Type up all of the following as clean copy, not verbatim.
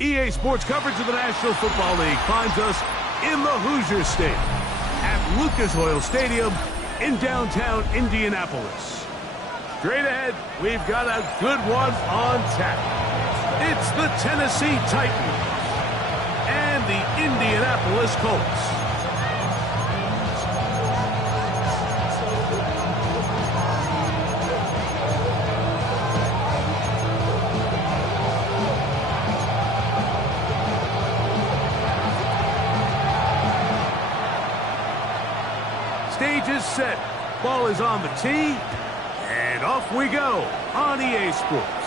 EA Sports coverage of the National Football League finds us in the Hoosier Stadium at Lucas Oil Stadium in downtown Indianapolis. Straight ahead, we've got a good one on tap. It's the Tennessee Titans and the Indianapolis Colts. Stage is set. Ball is on the tee. And off we go on EA Sports.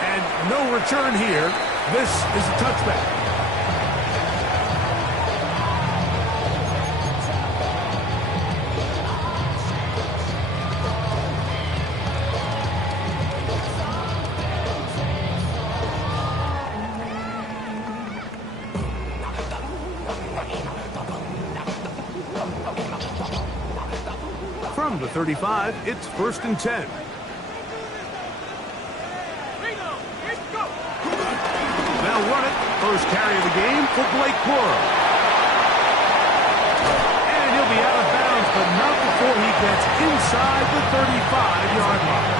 And no return here. This is a touchback. From the 35, it's 1st and 10. They'll run it. First carry of the game for Blake Corum. And he'll be out of bounds, but not before he gets inside the 35-yard line.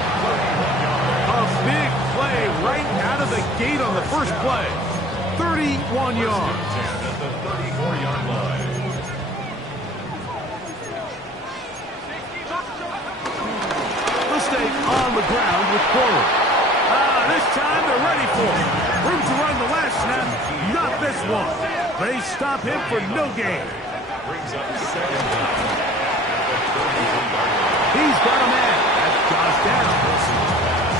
A big play right out of the gate on the first play. 31 yards. At the 34-yard line. Stay on the ground with Corum. This time they're ready for him. Room to run the last snap, not this one. They stop him for no gain. Brings up second down. He's got a man. That's Josh down.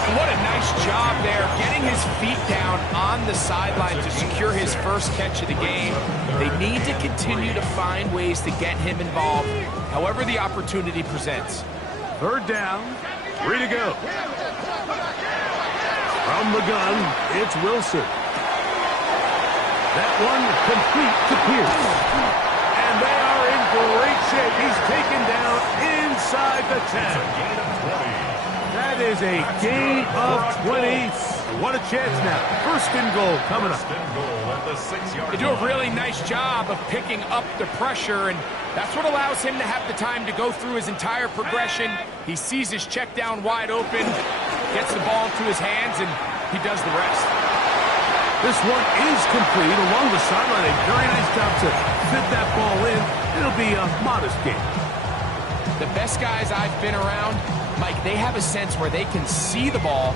And what a nice job there, getting his feet down on the sideline to secure his first catch of the game. They need to continue to find ways to get him involved, however the opportunity presents. Third down. 3 to go. From the gun, it's Wilson. That one complete to Pierce. And they are in great shape. He's taken down inside the 10. That is a gain of 20. What a chance now. 1st and goal coming up. They do a really nice job of picking up the pressure, and that's what allows him to have the time to go through his entire progression. He sees his check down wide open, gets the ball into his hands, and he does the rest. This one is complete along the sideline. A very nice job to fit that ball in. It'll be a modest gain. The best guys I've been around, Mike, they have a sense where they can see the ball,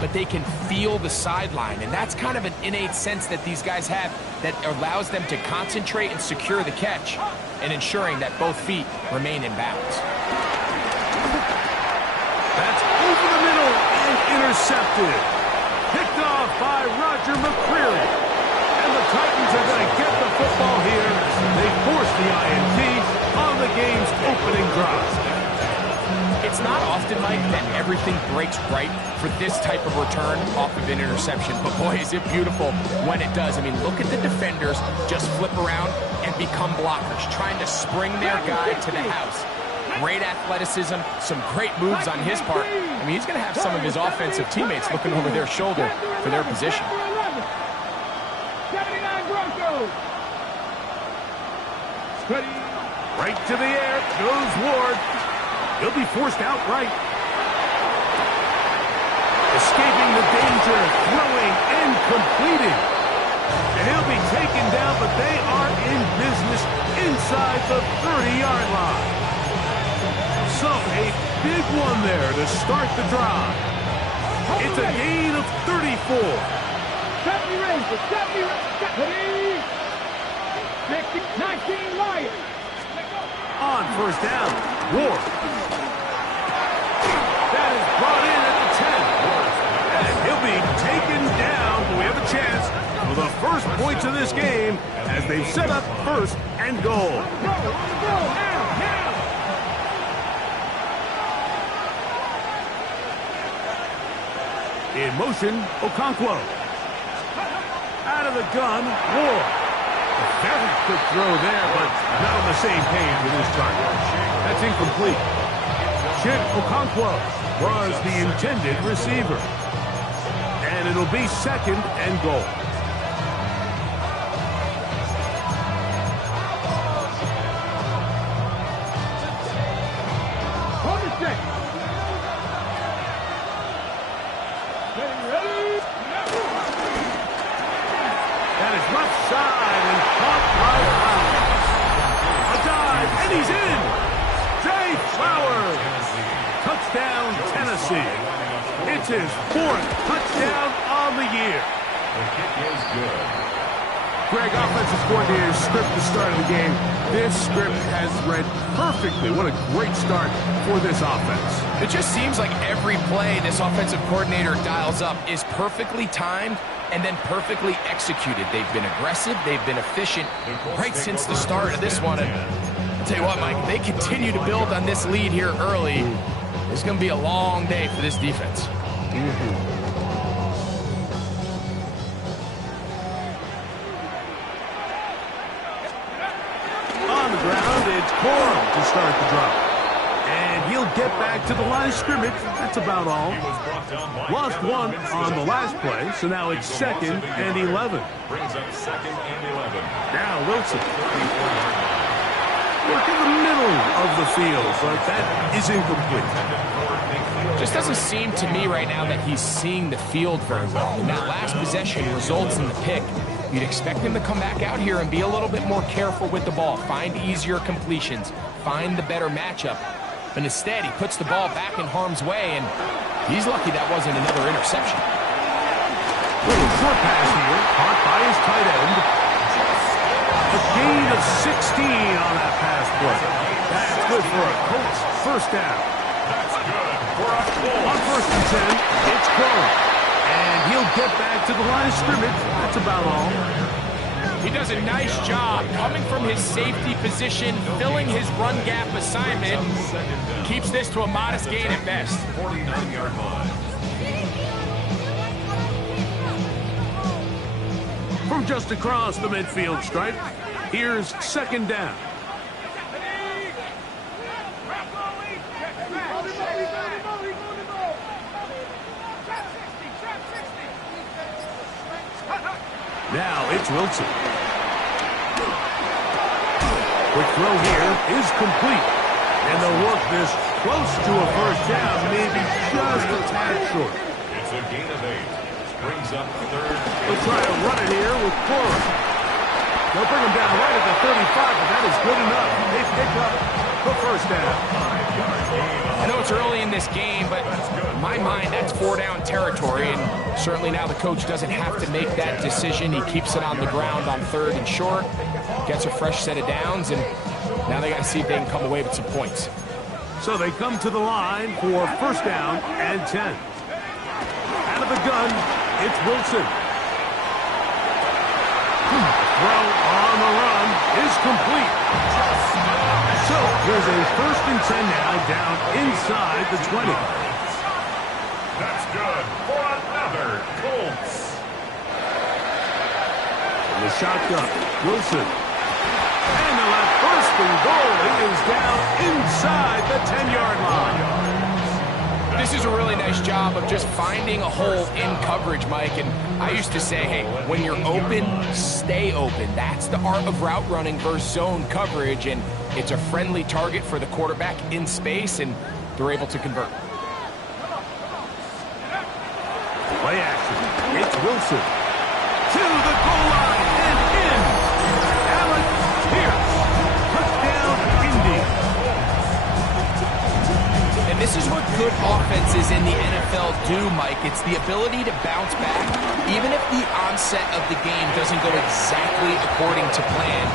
but they can feel the sideline. And that's kind of an innate sense that these guys have that allows them to concentrate and secure the catch and ensuring that both feet remain in bounds. That's over the middle and intercepted. Picked off by Roger McCreary. And the Titans are going to get the football here. They force the INT on the game's opening drive. It's not often, Mike, that everything breaks right for this type of return off of an interception. But boy, is it beautiful when it does. I mean, look at the defenders just flip around and become blockers, trying to spring their guy to the house. Great athleticism, some great moves on his part. I mean, he's going to have some of his offensive teammates looking over their shoulder for their position. Right to the air goes Ward. He'll be forced outright. Escaping the danger, throwing and completing. And he'll be taken down, but they are in business inside the 30-yard line. So a big one there to start the drive. It's a gain of 34. 19 Lions. On 1st down, Ward. That is brought in at the 10. And he'll be taken down. We have a chance for the first points of this game as they've set up 1st and goal. In motion, Okonkwo. Out of the gun, Ward. A very quick throw there, but not on the same page with his target. That's incomplete. Chip Okonkwo was the intended receiver. And it'll be 2nd and goal. That is left side and caught by Flowers. A dive, and he's in. Jay Flowers. Touchdown, Tennessee. It's his 4th touchdown on the year. The kick is good. Greg, offensive coordinator's script to start of the game. This script has read perfectly. What a great start for this offense. It just seems like every play this offensive coordinator dials up is perfectly timed and then perfectly executed. They've been aggressive, they've been efficient right since the start of this one. And I'll tell you what, Mike, they continue to build on this lead here early. It's going to be a long day for this defense. On the ground, it's Corum to start the drive. And he'll get back to the line of scrimmage. That's about all. Lost one on the last play, so now it's 2nd and 11. Brings up 2nd and 11. Now Wilson. Work in the middle of the field, but that is incomplete. Just doesn't seem to me right now that he's seeing the field very well. And that last possession results in the pick. You'd expect him to come back out here and be a little bit more careful with the ball, find easier completions, find the better matchup. But instead, he puts the ball back in harm's way, and he's lucky that wasn't another interception. Little short pass here, caught by his tight end. A gain of 16 on that pass play. That's good for a Colts first down. That's good for a goal. On 1st and 10, it's Corum. And he'll get back to the line of scrimmage. That's about all. He does a nice job coming from his safety position, filling his run gap assignment. Keeps this to a modest gain at best. 49-yard line. From just across the midfield stripe, here's 2nd down. Now it's Wilson. Quick throw here is complete. And they'll work this close to a first down, maybe just a tad short. It's a gain of 8. Brings up 3rd. They'll try to run it here with Corum. They'll bring him down right at the 35, but that is good enough. They pick up the first down. I know it's early in this game, but in my mind, that's 4-down territory, and certainly now the coach doesn't have to make that decision. He keeps it on the ground on 3rd and short, gets a fresh set of downs, and now they got to see if they can come away with some points. So they come to the line for first down and 10. Out of the gun, it's Wilson. Throw on the run is complete. So there's a 1st and 10 now down inside the 20. That's good for another Colts. From the shotgun, Wilson. And the left 1st and goal is down inside the 10-yard line. This is a really nice job of just finding a hole in coverage, Mike. And I used to say, hey, when you're open, stay open. That's the art of route running versus zone coverage. And it's a friendly target for the quarterback in space, and they're able to convert. Play action. It's Wilson. To the goal line and in. Alec Pierce. Touchdown, Indy. And this is what good offenses in the NFL do, Mike. It's the ability to bounce back, even if the onset of the game doesn't go exactly according to plan.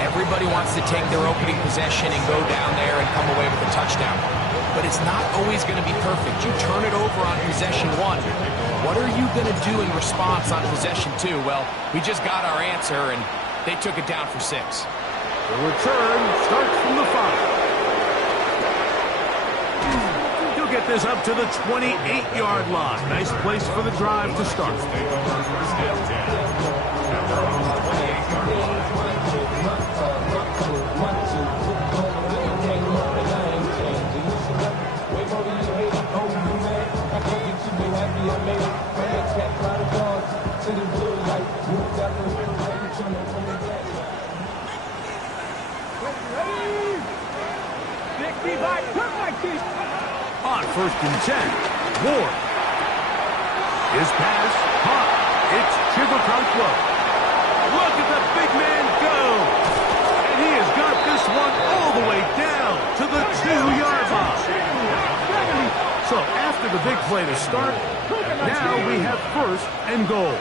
Everybody wants to take their opening possession and go down there and come away with a touchdown. But it's not always going to be perfect. You turn it over on possession 1. What are you going to do in response on possession 2? Well, we just got our answer, and they took it down for 6. The return starts from the 5. He'll get this up to the 28-yard line. Nice place for the drive to start. On 1st and 10, Ward. His pass, caught. It's Chibukankwo. Look at the big man go. And he has got this one all the way down to the 2-yard line. So after the big play to start, now we have 1st and goal.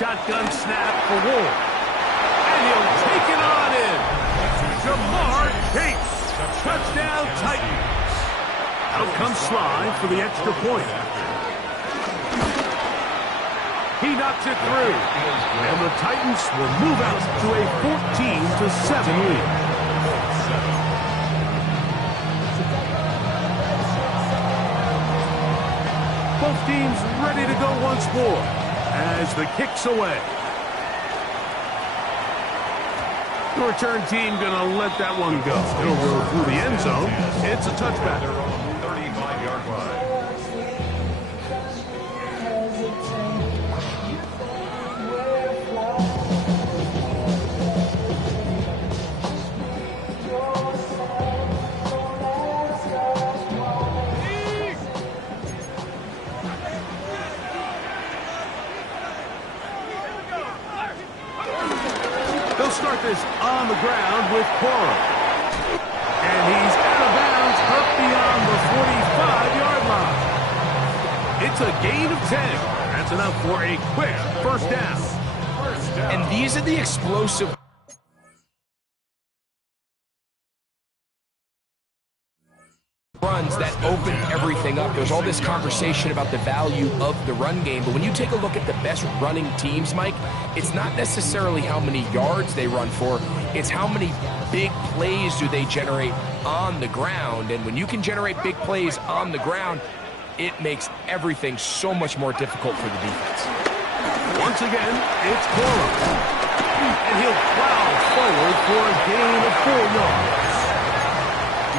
Shotgun snap for Ward. And he'll take it on in. Jamar Chase. Touchdown Titans. Out comes Sly for the extra point. He knocks it through. And the Titans will move out to a 14-7 lead. Both teams ready to go once more as the kick's away. The return team going to let that one go. It'll go through the end zone. It's a touchback. They're on the 35-yard line. They'll start this on the ground with Cora. And he's out of bounds up beyond the 45-yard line. It's a gain of 10. That's enough for a quick first down. And these are the explosive runs that open everything up. There's all this conversation about the value of the run game, but when you take a look at the best running teams, Mike, it's not necessarily how many yards they run for, it's how many big plays do they generate on the ground. And when you can generate big plays on the ground, it makes everything so much more difficult for the defense. Once again, it's Cora. And he'll plow forward for a gain of 4 yards.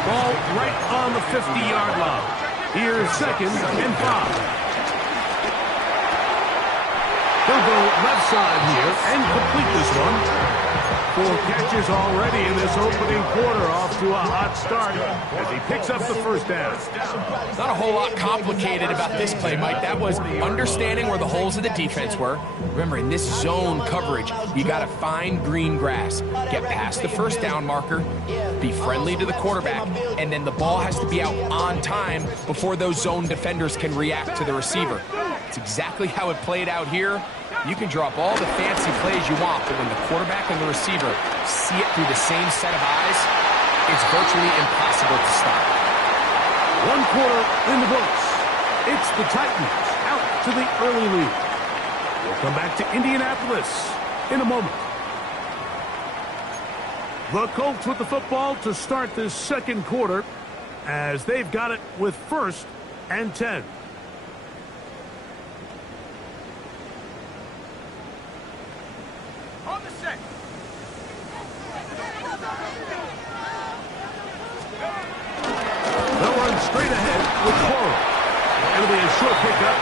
Ball right on the 50-yard line. Here's 2nd and 5. He'll go left side here and complete this one. 4 catches already in this opening quarter, off to a hot start as he picks up the first down. Not a whole lot complicated about this play, Mike. That was understanding where the holes of the defense were. Remember, in this zone coverage, you got to find green grass, get past the first down marker, be friendly to the quarterback, and then the ball has to be out on time before those zone defenders can react to the receiver. It's exactly how it played out here. You can draw up all the fancy plays you want, but when the quarterback and the receiver see it through the same set of eyes, it's virtually impossible to stop. 1 quarter in the books. It's the Titans out to the early lead. We'll come back to Indianapolis in a moment. The Colts with the football to start this second quarter as they've got it with 1st and 10. On the set. They'll run straight ahead with Cora. It'll be a short pickup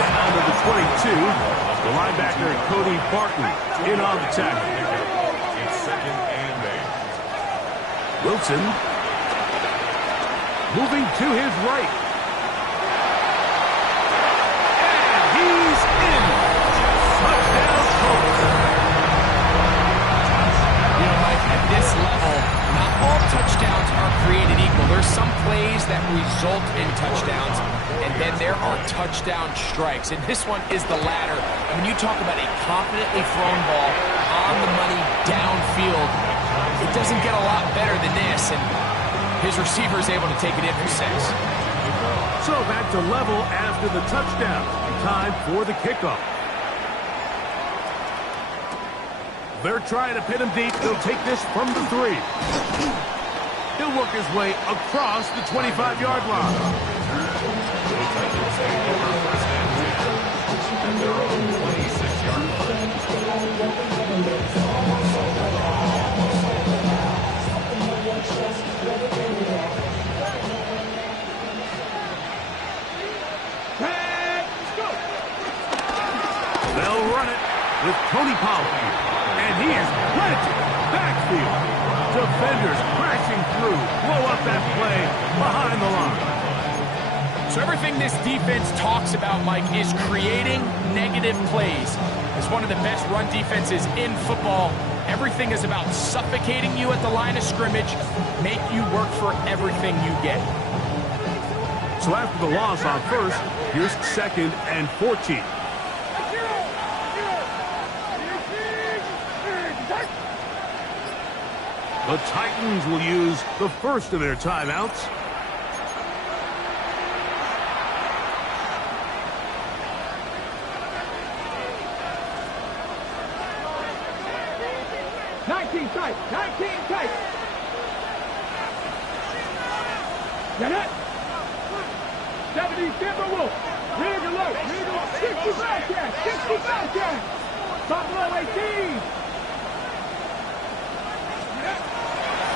down to the 22. The linebacker, Cody Barton, in on the tackle. It's 2nd and 8. Wilson moving to his right. And he's in. Touchdown Colts. You know, Mike, at this level, not all touchdowns are created equal. There's some plays that result in touchdowns, and then there are touchdown strikes. And this one is the latter. And when you talk about a confidently thrown ball on the money downfield, it doesn't get a lot better than this. And his receiver is able to take it in for 6. So back to level after the touchdown. Time for the kickoff. They're trying to pin him deep. They'll take this from the 3. He'll work his way across the 25-yard line. with Tony Pollard. And he is planted backfield. Defenders crashing through. Blow up that play behind the line. So everything this defense talks about, Mike, is creating negative plays. As one of the best run defenses in football, everything is about suffocating you at the line of scrimmage, make you work for everything you get. So after the loss on first, here's 2nd and 14. The Titans will use the first of their timeouts. Tight, 19 tight. Get it? 70 Timberwolves. Rig alert. 65 cash. 65 cash. Buffalo 18.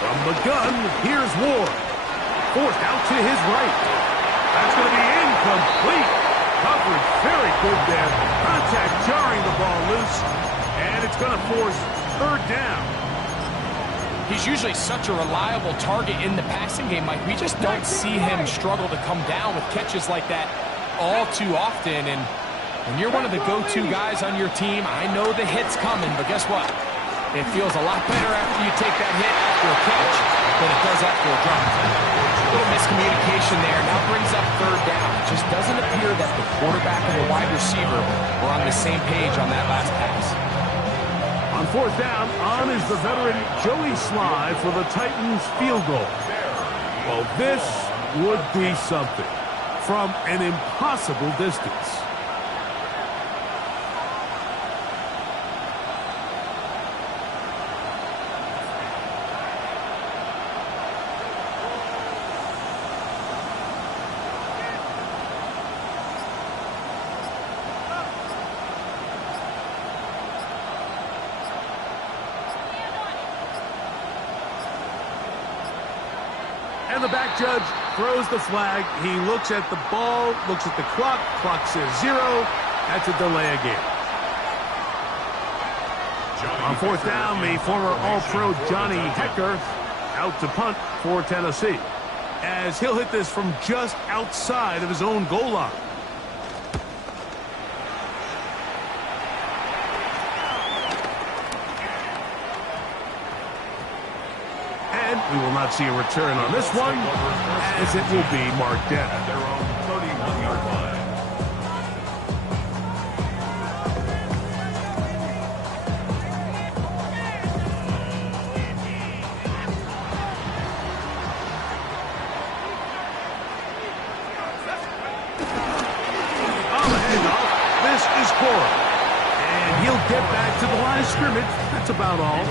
From the gun, here's Ward. Forced out to his right. That's going to be incomplete. Coverage very good there. Contact jarring the ball loose. And it's going to force 3rd down. He's usually such a reliable target in the passing game, Mike. We just don't see him struggle to come down with catches like that all too often. And when you're one of the go-to guys on your team, I know the hit's coming, but guess what? It feels a lot better after you take that hit after a catch than it does after a drop. A little miscommunication there. Now brings up 3rd down. It just doesn't appear that the quarterback and the wide receiver were on the same page on that last pass. On 4th down, on is the veteran Joey Sly for the Titans field goal. Well, this would be something from an impossible distance. And the back judge throws the flag. He looks at the ball, looks at the clock. Clock says 0. That's a delay again. On 4th down, the former All-Pro Johnny Hecker out to punt for Tennessee, as he'll hit this from just outside of his own goal line. We will not see a return on this one, as it will be marked down. At their own 31-yard line. On the handoff, this is Cora. And he'll get back to the line of scrimmage. That's about all.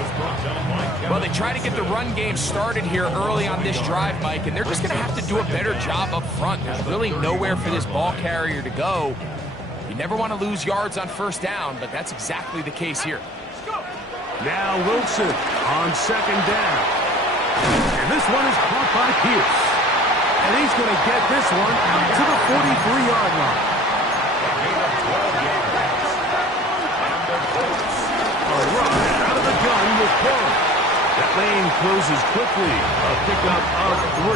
Well, they try to get the run game started here early on this drive, Mike, and they're just going to have to do a better job up front. There's really nowhere for this ball carrier to go. You never want to lose yards on 1st down, but that's exactly the case here. Now Wilson on 2nd down. And this one is caught by Pierce. And he's going to get this one out to the 43-yard line. A run out of the gun with Cora. That lane closes quickly. A pickup of 3.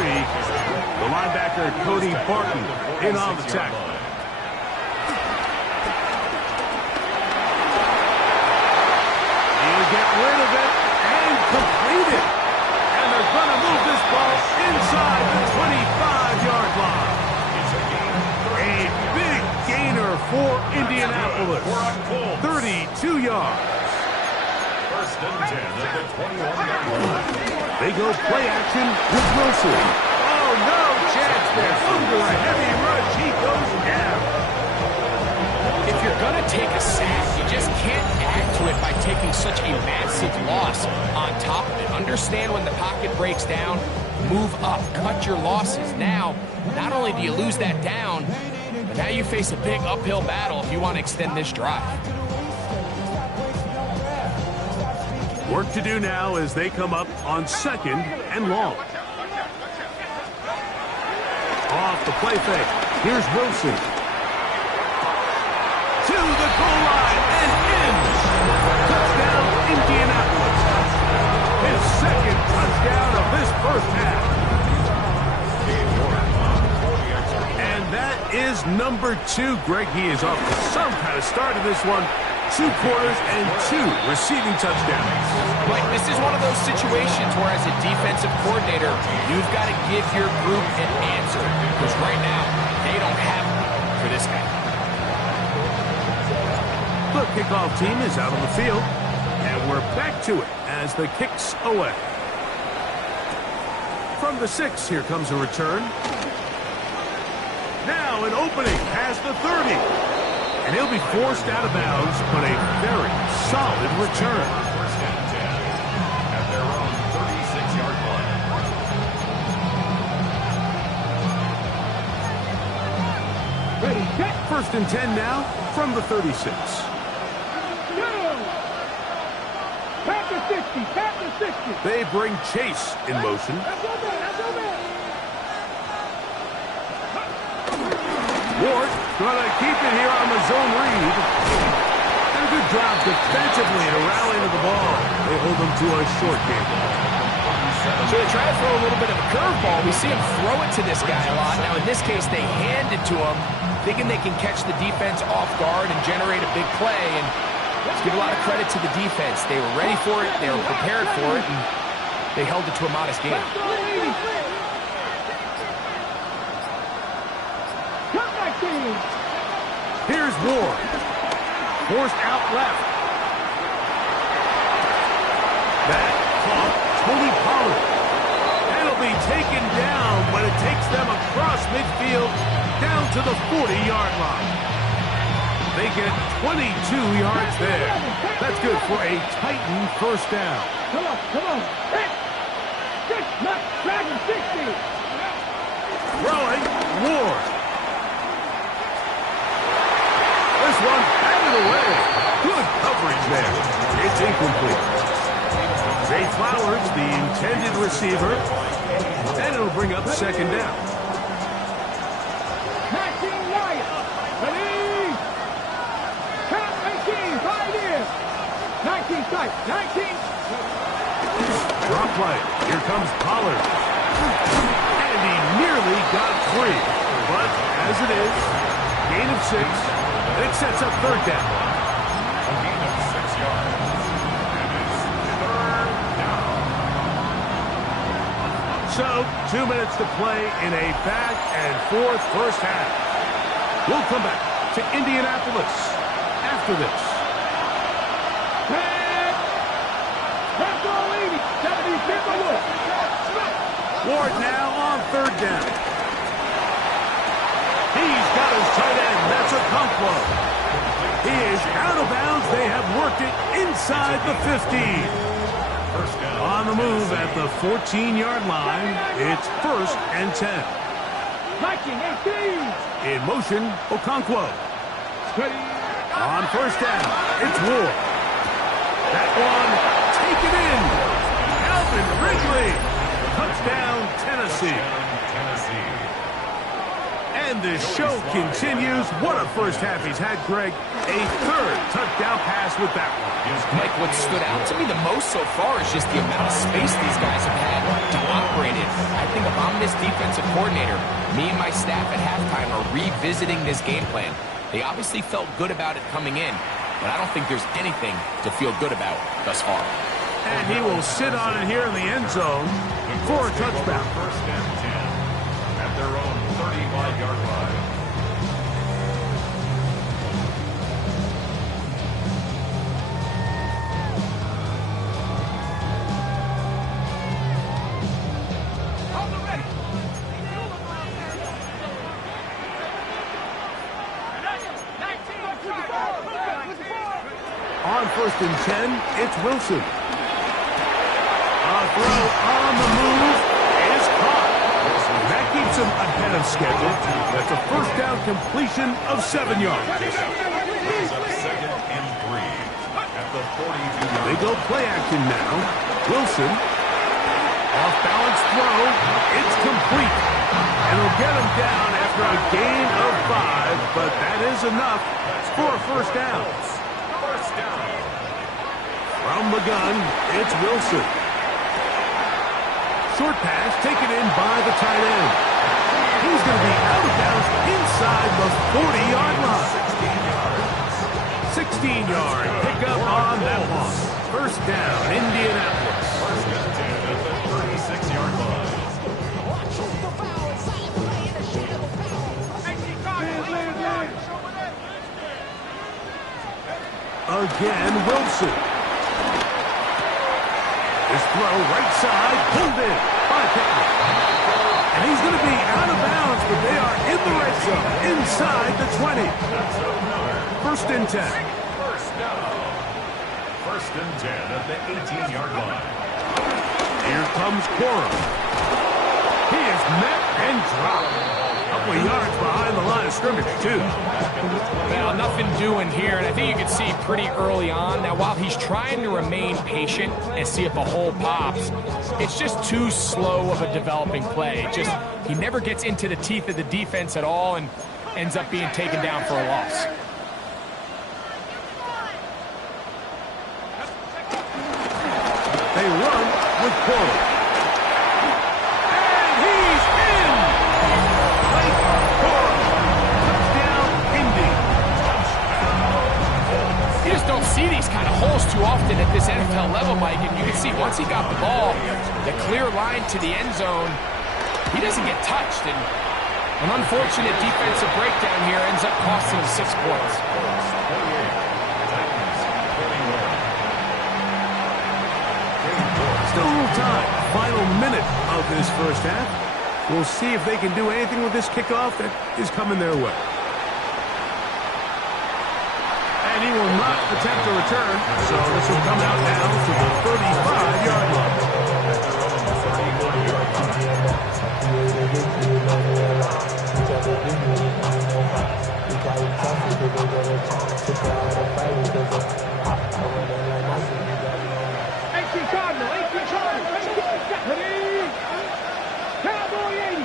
The linebacker, Cody Barton, in on the tackle. He'll get rid of it and complete it. And they're going to move this ball inside the 25-yard line. A big gainer for Indianapolis. 32 yards. 1st and 10 at the 21-yard line. They go play action with Wilson. Oh, no chance there. Under a heavy rush, he goes down. If you're going to take a sack, you just can't add to it by taking such a massive loss on top of it. Understand when the pocket breaks down, move up, cut your losses. Now, not only do you lose that down, but now you face a big uphill battle if you want to extend this drive. Work to do now as they come up on 2nd and long. Off the play fake. Here's Wilson. To the goal line and in. is number 2. Greg, he is off to some kind of start in this one. 2 quarters and 2 receiving touchdowns. Mike, this is one of those situations where as a defensive coordinator, you've got to give your group an answer. Because right now, they don't have one for this guy. The kickoff team is out on the field. And we're back to it as the kick's away. From the 6, here comes a return. Now an opening past the 30. And he'll be forced out of bounds, but a very solid return. First and 10 at their own 36-yard line. Ready, set. First and 10 now from the 36. Tap the 60, tap the 60. They bring Chase in motion. Ward gonna keep it here on the zone read. And a good job defensively to rally to the ball. They hold them to a short game. So they try to throw a little bit of a curveball. We see him throw it to this guy a lot. Now, in this case, they hand it to him, thinking they can catch the defense off guard and generate a big play. And let's give a lot of credit to the defense. They were ready for it. They were prepared for it. And they held it to a modest game. Here's Ward. Forced out left. That caught Tony Pollard. And it'll be taken down when it takes them across midfield down to the 40-yard line. They get 22 yards there. That's good for a Titan first down. Come on, come on. Six, not dragon 60. Throwing, Ward. This one batted away. Good coverage there. It's incomplete. Zay Flowers, the intended receiver. And it'll bring up second down. 19 Wyatt. Ready? Count 18, 5 in. 19 tight, 19. Drop play. Here comes Pollard. And he nearly got free. But as it is, gain of 6. And it sets up third down. A gain of 6 yards. And it's third down. So, 2 minutes to play in a back and forth first half. We'll come back to Indianapolis after this. That's all 80. 75 Wolf. Ward now on third down. He's got his tight end. That's a Conquo. He is out of bounds. They have worked it inside the 15. First down. On the move at the 14-yard line. It's first and 10. 19, 18. In motion, Okonkwo. On first down, it's Ward. That one, taken in. Alvin Ridley. Touchdown, Tennessee. Tennessee. And the show continues. What a first half he's had, Greg. A third touchdown pass with that one. Mike, what stood out to me the most so far is just the amount of space these guys have had to operate in. I think if I'm this defensive coordinator, me and my staff at halftime are revisiting this game plan. They obviously felt good about it coming in, but I don't think there's anything to feel good about thus far. And he will sit on it here in the end zone for a touchdown. First and 10 at their own 35-yard line. On first and 10, it's Wilson. A throw on the move is caught. That keeps him ahead of schedule. That's a first down completion of 7 yards. Second and 3 at the 42-yard. They go play action now. Wilson. Off balance throw. It's complete. And it'll get him down after a gain of 5, but that is enough for a first down. First down. From the gun, it's Wilson. Short pass taken in by the tight end. He's going to be out of bounds inside the 40-yard line. 16-yard pickup on that one. First down, Indianapolis. First and 10 at the 36-yard line. Again, Wilson. His throw right side, pulled in by Pittman. And he's going to be out of bounds, but they are in the red zone, inside the 20. First and 10. First down. First and 10 at the 18-yard line. Here comes Quorum. He is met and dropped. A couple of yards behind the line of scrimmage, too. Well, nothing doing here, and I think you can see pretty early on. Now, while he's trying to remain patient and see if a hole pops, it's just too slow of a developing play. He never gets into the teeth of the defense at all and ends up being taken down for a loss. They run with Quorum. And he's in! Blake Quorum. Touchdown, Indy. You just don't see these kind of holes too often at this NFL level, Mike, and you can see once he got the ball, the clear line to the end zone, he doesn't get touched, and an unfortunate defensive breakdown here ends up costing him 6 points. Still a little time. Final minute of this first half. We'll see if they can do anything with this kickoff that is coming their way. And he will not attempt to return, so this will come out now to the 35-yard line. Cowboy 80.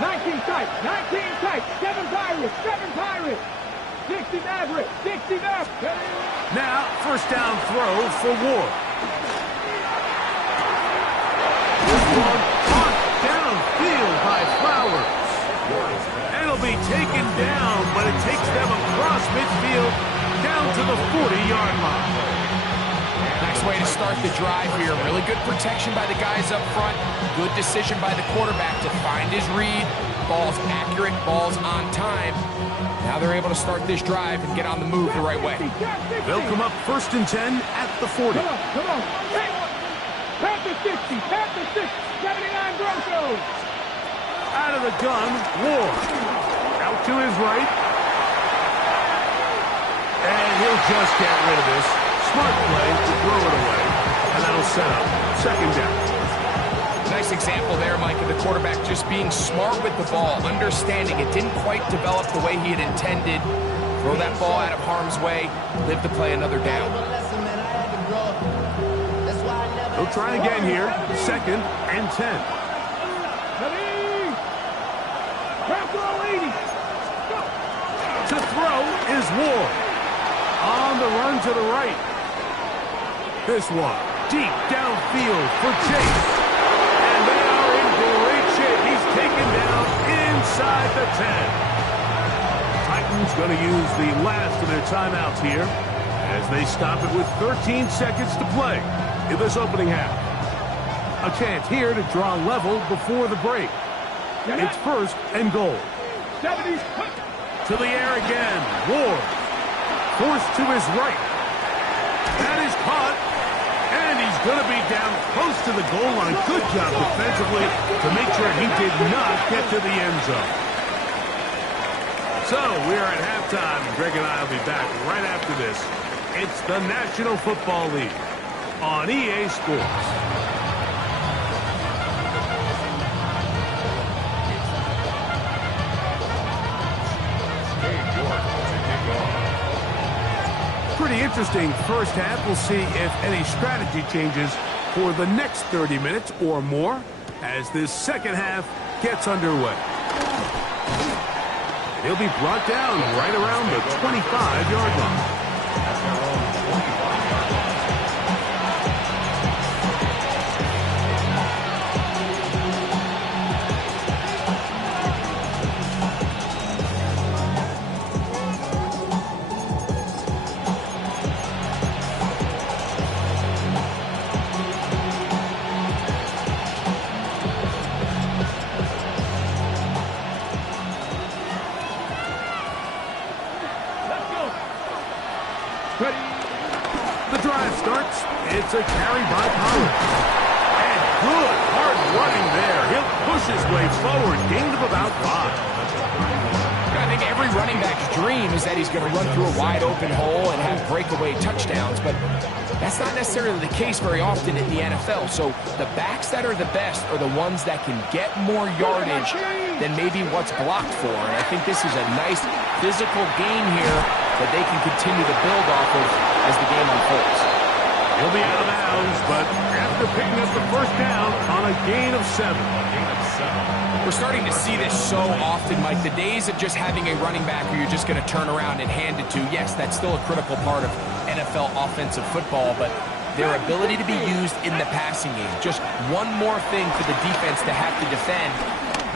19 tight, 19 tight. 7 Pirates, 7 Pirates. 60 Maverick, 60 Maverick. Now, first down throw for Ward. This one caught downfield by Flowers. And it'll be taken down, but it takes them across midfield down to the 40-yard line. Nice way to start the drive here. Really good protection by the guys up front. Good decision by the quarterback to find his read. Ball's accurate, ball's on time. Now they're able to start this drive and get on the move the right way. They'll come up first and 10 at the 40. Come on. Panther 60, Panther 6, 79 Broncos. Out of the gun, Ward. Out to his right. And he'll just get rid of this. Smart play to throw it away. And that'll set up second down. Nice example there, Mike, of the quarterback just being smart with the ball, understanding it didn't quite develop the way he had intended. Throw that ball out of harm's way, live to play another down. He'll try again here. Second and 10. To throw is Ward. On the run to the right. This one deep downfield for Chase. And they are in great shape. He's taken down inside the 10. Titans going to use the last of their timeouts here as they stop it with 13 seconds to play in this opening half. A chance here to draw level before the break. It's first and goal. To the air again. Ward. Forced to his right. That is caught. And he's going to be down close to the goal line. Good job defensively to make sure he did not get to the end zone. So we are at halftime. Greg and I will be back right after this. It's the National Football League on EA Sports. Pretty interesting first half. We'll see if any strategy changes for the next 30 minutes or more as this second half gets underway. And he'll be brought down right around the 25-yard line. It's a carry by Pollard. And good hard running there. He'll push his way forward. Gain of about 5. I think every running back's dream is that he's going to run through a wide open hole and have breakaway touchdowns, but that's not necessarily the case very often in the NFL. So the backs that are the best are the ones that can get more yardage than maybe what's blocked for. And I think this is a nice physical gain here that they can continue to build off of as the game unfolds. He'll be out of bounds, but after picking up the first down on a gain of 7. We're starting to see this so often, Mike. The days of just having a running back who you're just going to turn around and hand it to, yes, that's still a critical part of NFL offensive football, but their ability to be used in the passing game. Just one more thing for the defense to have to defend.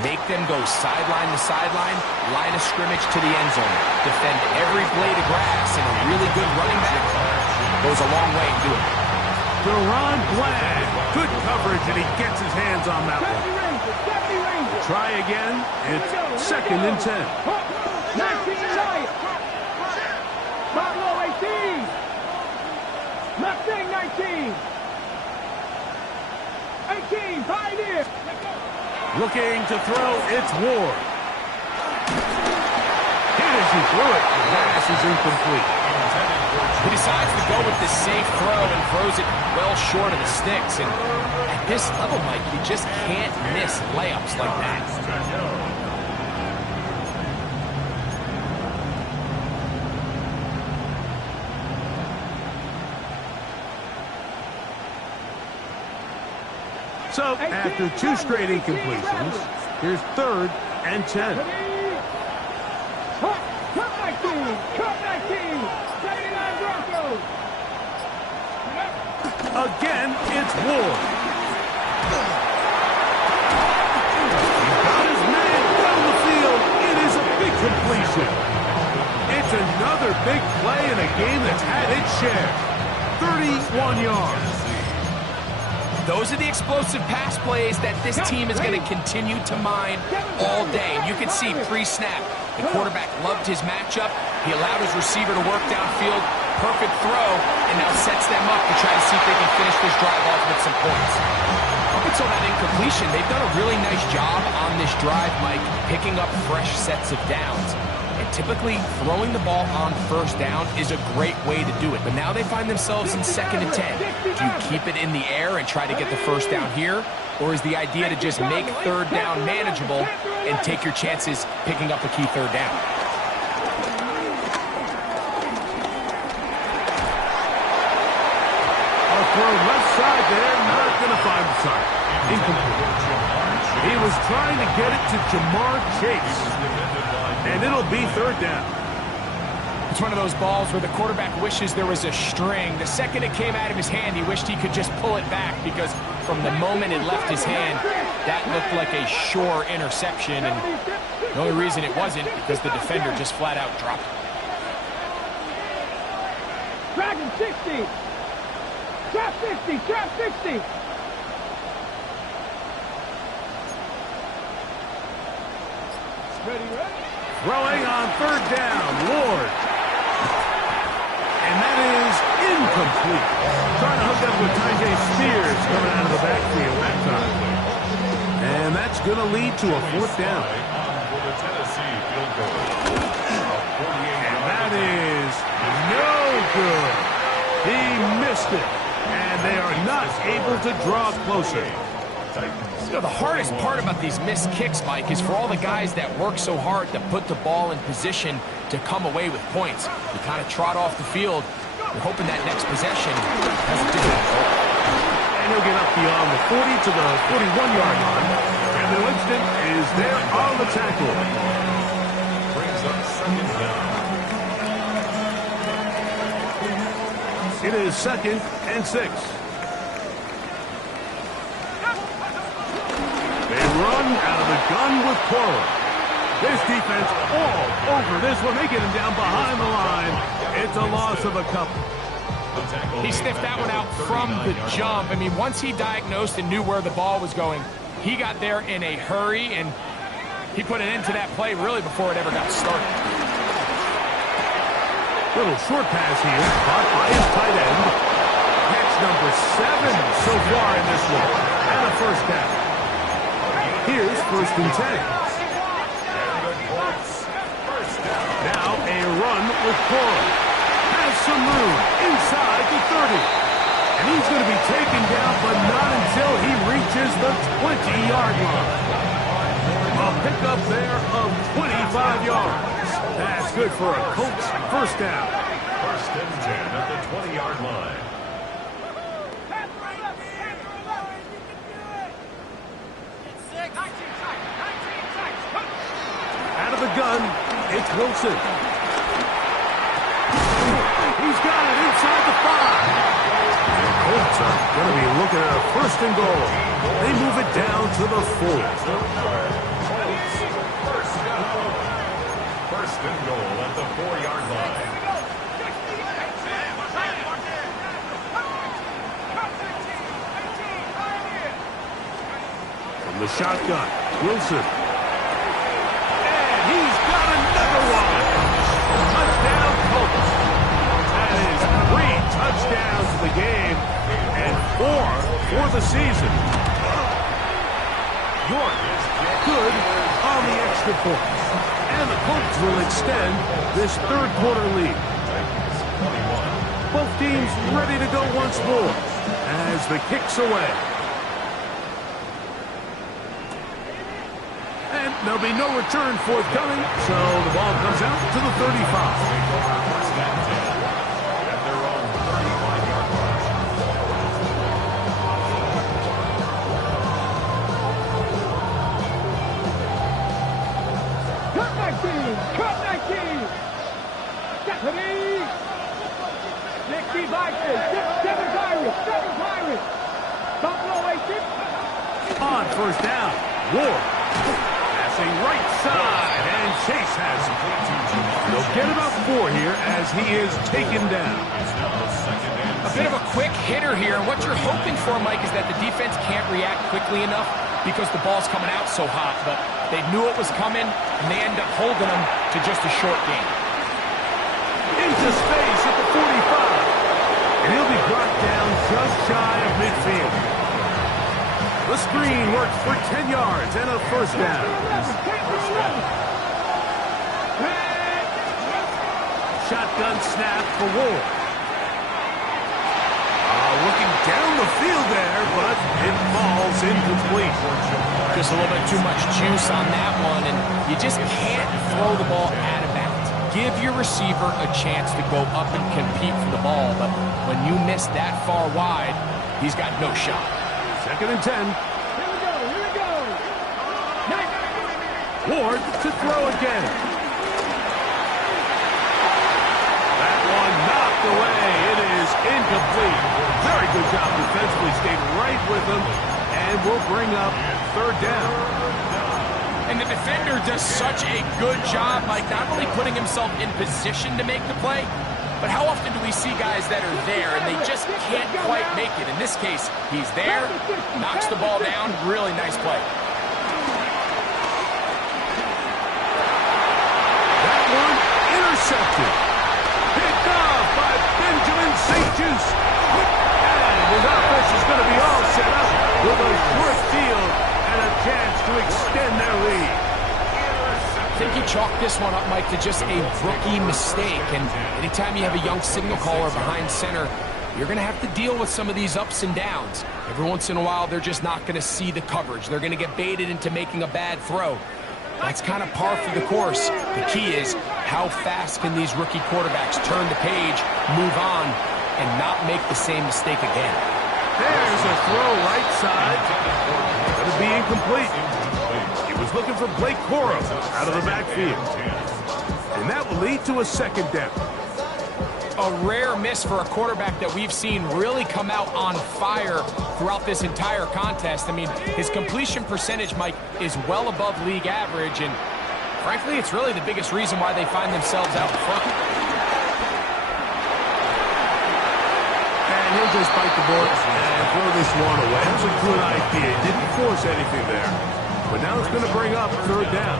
Make them go sideline to sideline, line of scrimmage to the end zone. Defend every blade of grass, and a really good running back goes a long way in doing it. Deron Bland, good coverage, and he gets his hands on that one. Try again. It's 2nd and 10. 19 Giants. Pablo 18. Mustang 19. 18, Pioneer. Looking to throw, it's Ward. Hit as he threw it. The pass is incomplete. He decides to go with the safe throw and throws it well short of the sticks. And at this level, Mike, you just can't miss layups like that. So, after 2 straight incompletions, here's 3rd and 10. Cut 19. Cut 19. 79 Broncos. Again, it's Ward. He's got his man down the field. It is a big completion. It's another big play in a game that's had its share. 31 yards. Those are the explosive pass plays that this team is going to continue to mine all day. You can see pre-snap, the quarterback loved his matchup. He allowed his receiver to work downfield. Perfect throw, and now sets them up to try to see if they can finish this drive off with some points. Up until that incompletion, they've done a really nice job on this drive, Mike, picking up fresh sets of downs. And typically, throwing the ball on 1st down is a great way to do it. But now they find themselves in 2nd and 10. Do you keep it in the air and try to get the 1st down here? Or is the idea to just make 3rd down manageable and take your chances picking up a key 3rd down? A throw left side there, not going to find the side. Incomplete. He was trying to get it to Jamar Chase. And it'll be 3rd down. It's one of those balls where the quarterback wishes there was a string. The second it came out of his hand, he wished he could just pull it back because from the moment it left his hand, that looked like a sure interception. And the only reason it wasn't because the defender just flat out dropped it. Dragon 60. Trap 60. Trap 60. Ready. Throwing on 3rd down, Ward. And that is incomplete. Trying to hook up with Tyjae Spears coming out of the backfield that time. And that's going to lead to a 4th down. And that is no good. He missed it. And they are not able to draw closer. You know, the hardest part about these missed kicks, Mike, is for all the guys that work so hard to put the ball in position to come away with points. You kind of trot off the field. You're hoping that next possession has a different result. And he'll get up beyond the 40 to the 41-yard line. Kevin Winston is there on the tackle. Brings up 2nd down. It is 2nd and 6. Run out of the gun with Cora. This defense all over this one. They get him down behind the line. It's a loss of a couple. He sniffed that one out from the jump. I mean, once he diagnosed and knew where the ball was going, he got there in a hurry, and he put an end to that play really before it ever got started. Little short pass here, caught by his tight end. Catch That's number 7 so far in this one. And a first down. Here's 1st and 10. Now a run with Cora. Has some room inside the 30. And he's going to be taken down, but not until he reaches the 20-yard line. A pickup there of 25 yards. That's good for a Colts first down. 1st and 10 at the 20-yard line. Out of the gun, it's Wilson. He's got it inside the 5. The Colts are going to be looking at a 1st and goal. They move it down to the 4. 1st and goal at the 4-yard line. From the shotgun, Wilson. And he's got another one. Touchdown, Colts. That is 3 touchdowns in the game and 4 for the season. York is good on the extra point. And the Colts will extend this 3rd quarter lead. Both teams ready to go once more as the kick's away. And there'll be no return forthcoming, so the ball comes out to the 35. On 1st down, Ward. Passing right side, and Chase has him. They'll get about 4 here as he is taken down. A bit of a quick hitter here. What you're hoping for, Mike, is that the defense can't react quickly enough because the ball's coming out so hot. But they knew it was coming, and they end up holding them to just a short game. Into space at the 45. And he'll be brought down just shy of midfield. The screen works for 10 yards and a 1st down. Shotgun snap for Ward. Looking down the field there, but it falls incomplete. Just a little bit too much juice on that one, and you just can't throw the ball out of bounds. Give your receiver a chance to go up and compete for the ball, but when you miss that far wide, he's got no shot. 2nd and 10. Here we go. Ward to throw again. That one knocked away. It is incomplete. Very good job defensively. Stayed right with him, and will bring up 3rd down. And the defender does such a good job, like not only putting himself in position to make the play, but how often do we see guys that are there and they just can't quite make it? In this case, he's there, knocks the ball down, really nice play. That one intercepted. Picked off by Benjamin St. Juice. And his offense is going to be all set up with a short field and a chance to extend their lead. I think you chalk this one up, Mike, to just a rookie mistake. And anytime you have a young signal caller behind center, you're going to have to deal with some of these ups and downs. Every once in a while, they're just not going to see the coverage. They're going to get baited into making a bad throw. That's kind of par for the course. The key is how fast can these rookie quarterbacks turn the page, move on, and not make the same mistake again. There's a throw right side. Going to be incomplete. He was looking for Blake Corum out of the backfield. And that will lead to a 2nd down. A rare miss for a quarterback that we've seen really come out on fire throughout this entire contest. I mean, his completion percentage, Mike, is well above league average, and frankly, it's really the biggest reason why they find themselves out front. And he'll just bite the bullet and throw this one away. That's a good idea. He didn't force anything there. But now it's going to bring up 3rd down.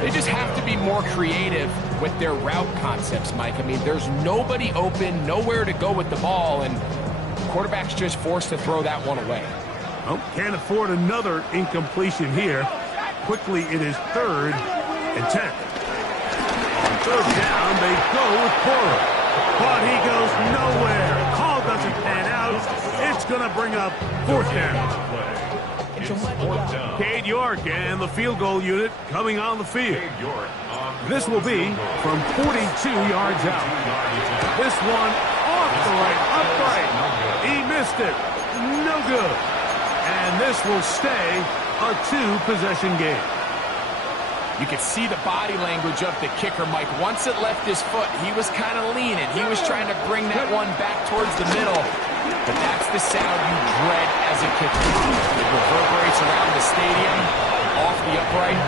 They just have to be more creative with their route concepts, Mike. I mean, there's nobody open, nowhere to go with the ball, and quarterback's just forced to throw that one away. Oh, can't afford another incompletion here. Quickly, it is 3rd and 10. On 3rd down, they go with Cora. But he goes nowhere. Call doesn't pan out. It's going to bring up 4th down. Cade York and the field goal unit coming on the field. This will be from 42 yards out. This one off the right, upright. He missed it. No good. And this will stay a 2-possession game. You could see the body language of the kicker, Mike. Once it left his foot, he was kind of leaning. He was trying to bring that one back towards the middle. But that's the sound you dread as a kicker. It reverberates around the stadium, off the upright,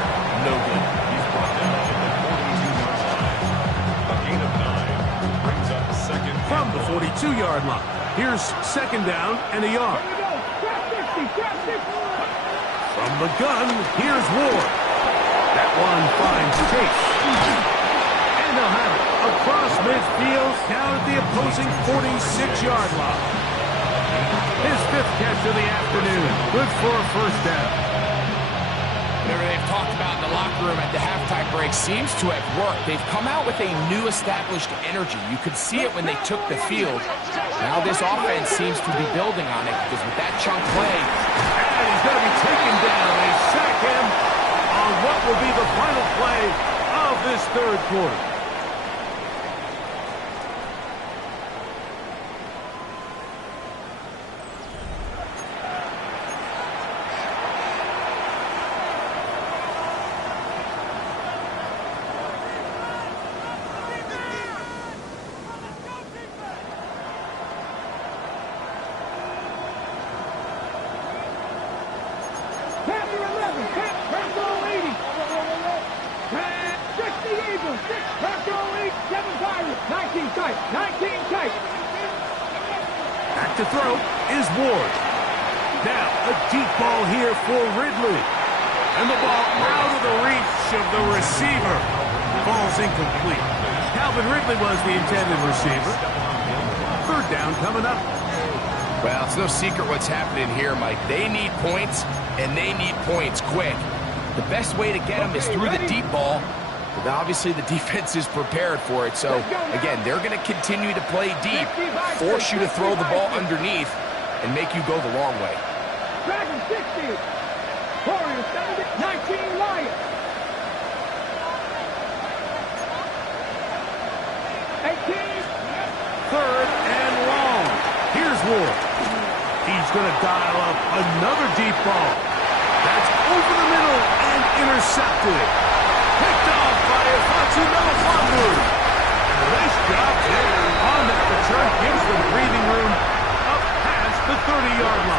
no good. He's brought down at the 42-yard line. A gain of 9 brings up second. From the 42-yard line, here's 2nd down and a yard. From the gun, here's Ward. That one finds Chase. And they'll have it across midfield down at the opposing 46-yard line. His 5th catch of the afternoon. Good for a 1st down. Whatever they've talked about in the locker room at the halftime break seems to have worked. They've come out with a new established energy. You could see it when they took the field. Now this offense seems to be building on it because with that chunk play, and he's going to be taken down. They sack him on what will be the final play of this 3rd quarter. Back to throw is Ward. Now a deep ball here for Ridley. And the ball out of the reach of the receiver. Ball's incomplete. Calvin Ridley was the intended receiver. 3rd down coming up. well, it's no secret what's happening here, Mike. They need points, and they need points quick. The best way to get them is through the deep ball. But obviously, the defense is prepared for it. So, again, they're going to continue to play deep, force you to throw the ball underneath, and make you go the long way. Dragon 60. Warriors 19 Lions. 18. 3rd and long. Here's Ward. He's going to dial up another deep ball. That's over the middle and intercepted. Picked off by Afonso Melifonwu. Nice job there on that return. Gives them breathing room up past the 30-yard line.